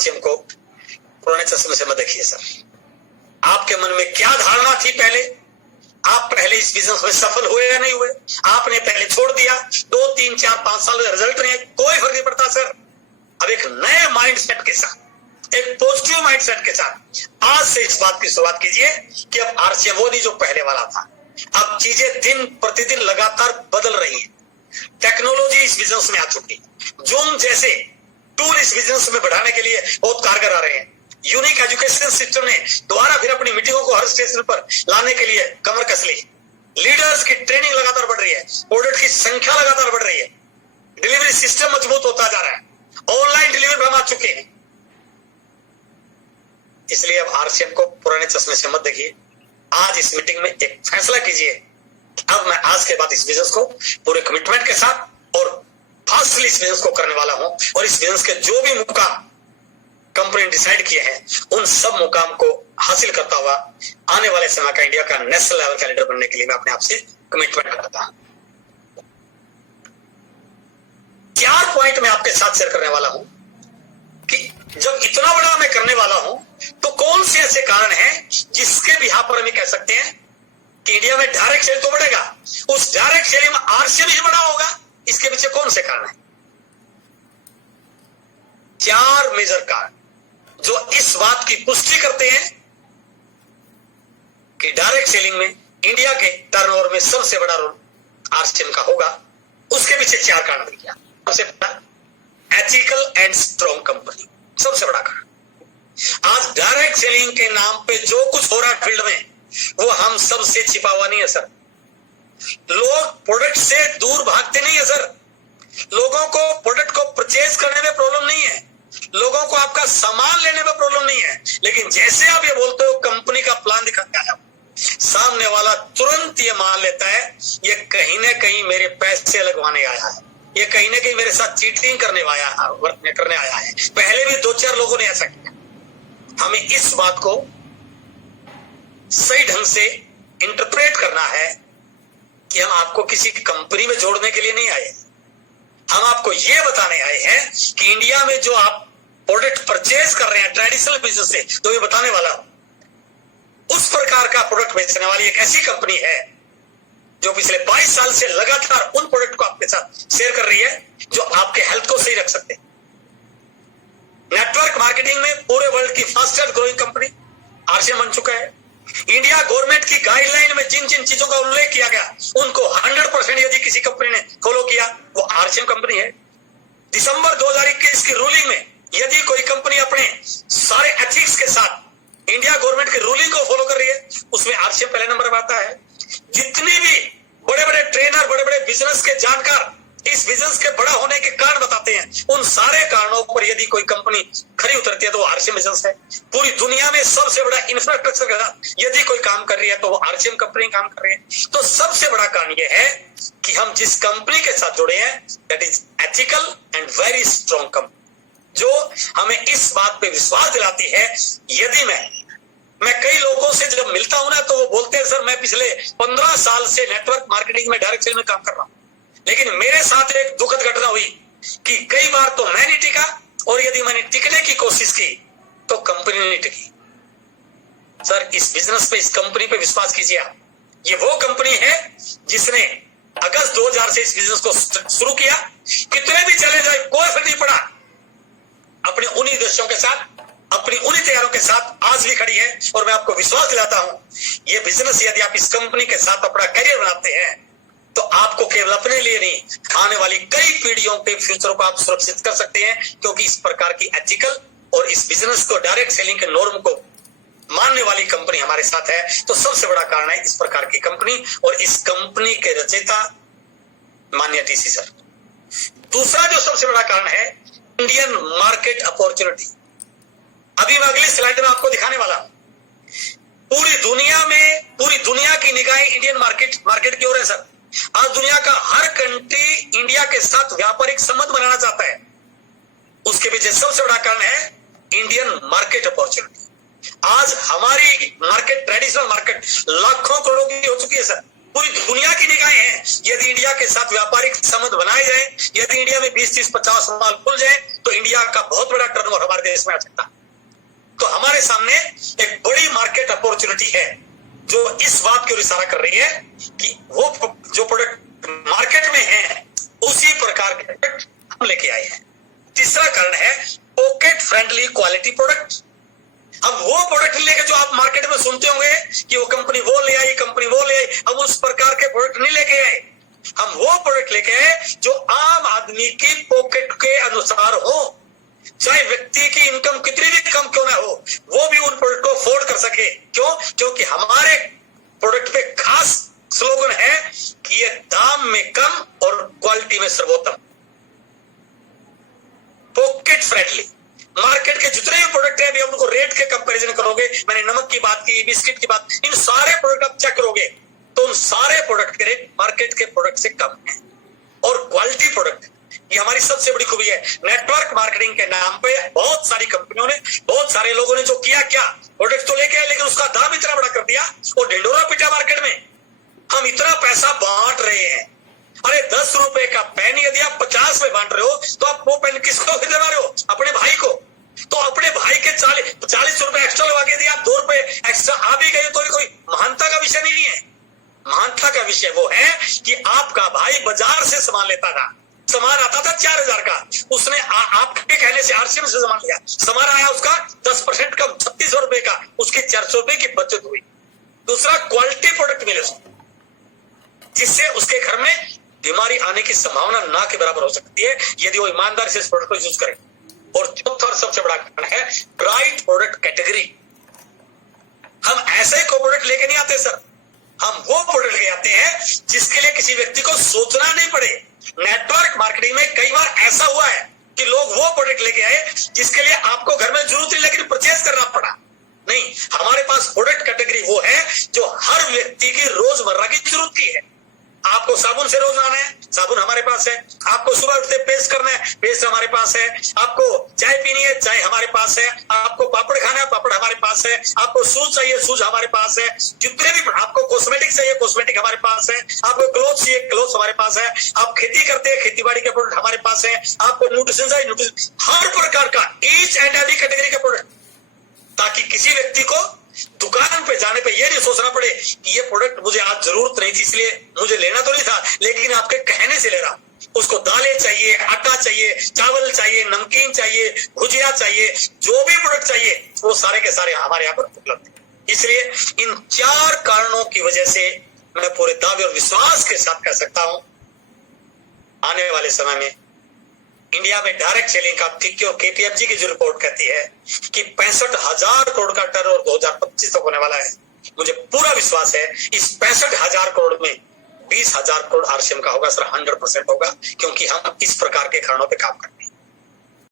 RCM को पुराने चश्मे से मत देखिए सर। आपके मन में क्या धारणा थी पहले, आप पहले इस बिजनेस में सफल हुए या नहीं हुए, आपने पहले छोड़ दिया, 2, 3, 4, 5 साल में रिजल्ट नहीं है, कोई फर्क नहीं पड़ता सर। अब एक नए माइंडसेट के साथ, एक पॉजिटिव माइंडसेट के साथ आज से इस बात की शुरुआत कीजिए कि अब आरसीएम वो नहीं जो पहले वाला था। अब चीजें दिन प्रतिदिन लगातार बदल रही है, टेक्नोलॉजी इस बिजनेस में आ चुकी है, जूम जैसे टूल इस बिजनेस में बढ़ाने के लिए बहुत कारगर आ रहे हैं। यूनिक एजुकेशन सिस्टम ने दोबारा फिर अपनी मीटिंगों को हर स्टेशन पर लाने के लिए कमर कस ली। लीडर्स की ट्रेनिंग लगातार बढ़ रही है, प्रोडक्ट की संख्या लगातार बढ़ रही है, डिलीवरी सिस्टम मजबूत होता जा रहा है, ऑनलाइन डिलीवरी हम आ चुके हैं। इसलिए अब आरसीएम को पुराने चश्मे से मत देखिए। आज इस मीटिंग में एक फैसला कीजिए, अब मैं आज के बाद इस बिजनेस को पूरे कमिटमेंट के साथ और फास्टली इस बिजनेस को करने वाला हूं, और इस बिजनेस के जो भी मुकाम कंपनी ने डिसाइड किए हैं उन सब मुकाम को हासिल करता हुआ आने वाले समय का इंडिया का नेशनल लेवल का लीडर बनने के लिए मैं अपने आप से कमिटमेंट करता हूं। 4 पॉइंट मैं आपके साथ शेयर करने वाला हूं कि जब इतना बड़ा मैं करने वाला हूं तो कौन से ऐसे कारण हैं जिसके बिहाफ पर हम कह सकते हैं कि इंडिया में डायरेक्ट सेल तो बढ़ेगा, उस डायरेक्ट सेलिंग में आरसीएम भी बड़ा होगा। इसके पीछे कौन से कारण है? 4 मेजर कारण जो इस बात की पुष्टि करते हैं कि डायरेक्ट सेलिंग में इंडिया के टर्नओवर में सबसे बड़ा रोल आरसीएम का होगा। उसके पीछे 4 कारण दिया। सबसे पहला एथिकल एंड स्ट्रॉन्ग कंपनी, सबसे बड़ा कारण। आज डायरेक्ट सेलिंग के नाम पे जो कुछ हो रहा है फील्ड में वो हम सबसे छिपा हुआ नहीं है सर। लोग प्रोडक्ट से दूर भागते नहीं है सर। लोगों को प्रोडक्ट को परचेज करने में प्रॉब्लम नहीं है, लोगों को आपका सामान लेने में प्रॉब्लम नहीं है, लेकिन जैसे आप ये बोलते हो कंपनी का प्लान दिखाते हैं, सामने वाला तुरंत ये मान लेता है ये कहीं ना कहीं मेरे पैसे लगवाने आया है, ये कहीं ना कहीं मेरे साथ चीटिंग करने आया है। पहले भी 2-4 लोगों ने ऐसा किया। हमें इस बात को सही ढंग से इंटरप्रेट करना है कि हम आपको किसी कंपनी में जोड़ने के लिए नहीं आए, हम आपको यह बताने आए हैं कि इंडिया में जो आप प्रोडक्ट परचेज कर रहे हैं ट्रेडिशनल बिजनेस से, तो ये बताने वाला उस प्रकार का प्रोडक्ट बेचने वाली एक ऐसी कंपनी है जो पिछले 22 साल से लगातार उन प्रोडक्ट को आपके साथ शेयर कर रही है जो आपके हेल्थ को सही रख सकते हैं। नेटवर्क मार्केटिंग में पूरे वर्ल्ड की फास्टेस्ट ग्रोइंग कंपनी आरसीएम बन चुका है। इंडिया गवर्नमेंट की गाइडलाइन में जिन जिन चीजों का उल्लेख किया गया उनको 100% यदि किसी कंपनी ने फॉलो किया वो आरसीएम कंपनी है। दिसंबर 2021 की रूलिंग में यदि कोई कंपनी अपने सारे एथिक्स के साथ इंडिया गवर्नमेंट की रूलिंग को फॉलो कर रही है उसमें आरसीएम पहले नंबर पर आता है। जितनी भी बड़े बड़े ट्रेनर, बड़े बड़े बिजनेस के जानकार इस बिजनेस के बड़ा होने के कारण बताते हैं, उन सारे कारणों पर यदि कोई कंपनी खरी उतरती है तो वो आरसीएम बिजनेस है। पूरी दुनिया में सबसे बड़ा इंफ्रास्ट्रक्चर के साथ यदि कोई काम कर रही है तो वो आरसीएम कंपनी काम कर रही है। तो सबसे बड़ा कारण ये है कि हम जिस कंपनी के साथ जुड़े हैं that is ethical and very strong company, जो हमें इस बात पे विश्वास दिलाती है। यदि मैं कई लोगों से जब मिलता हूं ना तो वो बोलते हैं सर मैं पिछले 15 साल से नेटवर्क मार्केटिंग में डायरेक्ट सेल में काम कर रहा हूं, लेकिन मेरे साथ एक दुखद घटना हुई कि कई बार तो मैं नहीं टिका और यदि मैंने टिकने की कोशिश की तो कंपनी नहीं टिकी। सर इस बिजनेस पे, इस कंपनी पे विश्वास कीजिए आप। ये वो कंपनी है जिसने अगस्त 2000 से इस बिजनेस को शुरू किया। कितने भी चले जाए कोई फर्क नहीं पड़ा, अपने उन्हीं उद्देश्यों के साथ, अपनी उन्हीं तैयारों के साथ आज भी खड़ी है। और मैं आपको विश्वास दिलाता हूं ये बिजनेस यदि आप इस कंपनी के साथ अपना करियर बनाते हैं तो आपको केवल अपने लिए नहीं, आने वाली कई पीढ़ियों के फ्यूचर को आप सुरक्षित कर सकते हैं, क्योंकि इस प्रकार की एथिकल और इस बिजनेस को डायरेक्ट सेलिंग के नॉर्म को मानने वाली कंपनी हमारे साथ है। तो सबसे बड़ा कारण है इस प्रकार की कंपनी और इस कंपनी के रचयिता माननीय टीसी सर। दूसरा जो सबसे बड़ा कारण है इंडियन मार्केट अपॉर्चुनिटी। अभी मैं अगली स्लाइड में आपको दिखाने वाला हूं। पूरी दुनिया की निगाहें इंडियन मार्केट की ओर है सर। आज दुनिया का हर कंट्री इंडिया के साथ व्यापारिक संबंध बनाना चाहता है। उसके पीछे सबसे बड़ा कारण है इंडियन मार्केट अपॉर्चुनिटी। आज हमारी मार्केट, ट्रेडिशनल मार्केट लाखों करोड़ की हो चुकी है सर। पूरी दुनिया की निगाहें हैं। यदि इंडिया के साथ व्यापारिक संबंध बनाए जाए, यदि इंडिया में 20, 30, 50 माल खुल जाए तो इंडिया का बहुत बड़ा टर्नओवर हमारे देश में आ सकता है। तो हमारे सामने एक बड़ी मार्केट अपॉर्चुनिटी है जो इस बात की ओर इशारा कर रही है कि वो जो प्रोडक्ट मार्केट में है उसी प्रकार के प्रोडक्ट हम लेके आए हैं। तीसरा कारण है पॉकेट फ्रेंडली क्वालिटी प्रोडक्ट। अब वो प्रोडक्ट लेके जो आप मार्केट में सुनते होंगे कि वो कंपनी वो ले आई, कंपनी वो ले आई, अब उस प्रकार के प्रोडक्ट नहीं लेके आए। हम वो प्रोडक्ट लेके आए जो आम आदमी की पॉकेट के अनुसार हो, चाहे व्यक्ति की इनकम कितनी भी कम क्यों ना हो, वो भी उन प्रोडक्ट को अफोर्ड कर सके। क्यों? क्योंकि हमारे प्रोडक्ट पे खास स्लोगन है कि ये दाम में कम और क्वालिटी में सर्वोत्तम। पॉकेट फ्रेंडली मार्केट के जितने भी प्रोडक्ट है, अभी उनको रेट के कंपैरिजन करोगे, मैंने नमक की बात की, बिस्किट की बात, इन सारे प्रोडक्ट आप चेक करोगे तो उन सारे प्रोडक्ट के रेट मार्केट के प्रोडक्ट से कम है। और क्वालिटी प्रोडक्ट, ये हमारी सबसे बड़ी खूबी है। नेटवर्क मार्केटिंग के नाम पे बहुत सारी कंपनियों ने, बहुत सारे लोगों ने जो किया, क्या प्रोडक्ट तो लेके आए लेकिन उसका दाम इतना बड़ा कर दिया, वो ढिंडोरा पीटा मार्केट में। हम इतना पैसा बांट रहे हैं, अरे 10 रुपए का पेन यदि आप 50 में बांट रहे हो तो आप वो पेन किसको दिलवा रहे हो? अपने भाई को। तो अपने भाई के 40 रुपए एक्स्ट्रा लगा के दिया, 2 रुपए एक्स्ट्रा आ भी गए तो कोई महानता का विषय नहीं है। महानता का विषय वो है कि आपका भाई बाजार से सामान लेता था, सामान आता था 4000 का, उसने आपके कहने से आरसीएम से सामान लिया, सामान आया उसका 10% कम 3600 रुपए का, उसकी 400 रुपए की बचत हुई। दूसरा, क्वालिटी प्रोडक्ट मिले जिससे उसके घर में बीमारी आने की संभावना ना के बराबर हो सकती है यदि वो ईमानदारी से इस प्रोडक्ट को यूज करे। और चौथा और सबसे बड़ा कारण है राइट प्रोडक्ट कैटेगरी। हम ऐसे को प्रोडक्ट लेके नहीं आते सर, हम वो प्रोडक्ट लेके आते हैं जिसके लिए किसी व्यक्ति को सोचना नहीं पड़े। नेटवर्क मार्केटिंग में कई बार ऐसा हुआ है कि लोग वो प्रोडक्ट लेके आए जिसके लिए आपको घर में जरूरत नहीं लेकिन परचेज करना पड़ा। नहीं, हमारे पास प्रोडक्ट कैटेगरी वो है जो हर व्यक्ति की रोजमर्रा की जरूरत की है। आपको साबुन से रोज आना है, साबुन हमारे पास है। आपको सुबह उठते पेस्ट करना है, पेस्ट हमारे पास है। आपको चाय पीनी है, चाय हमारे पास है। आपको पापड़ खाना है, पापड़ हमारे पास है। आपको शूज चाहिए, शूज हमारे पास है। जितने भी आपको कॉस्मेटिक चाहिए, कॉस्मेटिक हमारे पास है। आपको क्लोथ चाहिए, क्लोथ हमारे पास है। आप खेती करते हैं, खेती बाड़ी के प्रोडक्ट हमारे पास है। आपको न्यूट्रिशन चाहिए, न्यूट्रिशन, हर प्रकार का ईच एंड एवरी कैटेगरी का प्रोडक्ट, ताकि किसी व्यक्ति को दुकान पे जाने पे ये नहीं सोचना पड़े कि ये प्रोडक्ट मुझे आज जरूरत नहीं थी इसलिए मुझे लेना तो नहीं था, लेकिन आपके कहने से ले रहा। उसको दालें चाहिए, आटा चाहिए, चावल चाहिए, नमकीन चाहिए, भुजिया चाहिए, जो भी प्रोडक्ट चाहिए वो सारे के सारे हमारे यहाँ पर उपलब्ध है। इसलिए इन 4 कारणों की वजह से मैं पूरे दावे और विश्वास के साथ कह सकता हूं, आने वाले समय में इंडिया में डायरेक्ट सेलिंग का फिक्की और केपीएफजी की जो रिपोर्ट कहती है कि 65,000 करोड़ का टर्नओवर 2025 तक होने वाला है। मुझे पूरा विश्वास है इस 65,000 करोड़ में 20,000 करोड़ आरसीएम का होगा सर, 100% होगा, क्योंकि हम इस प्रकार के कारणों पे काम करते हैं।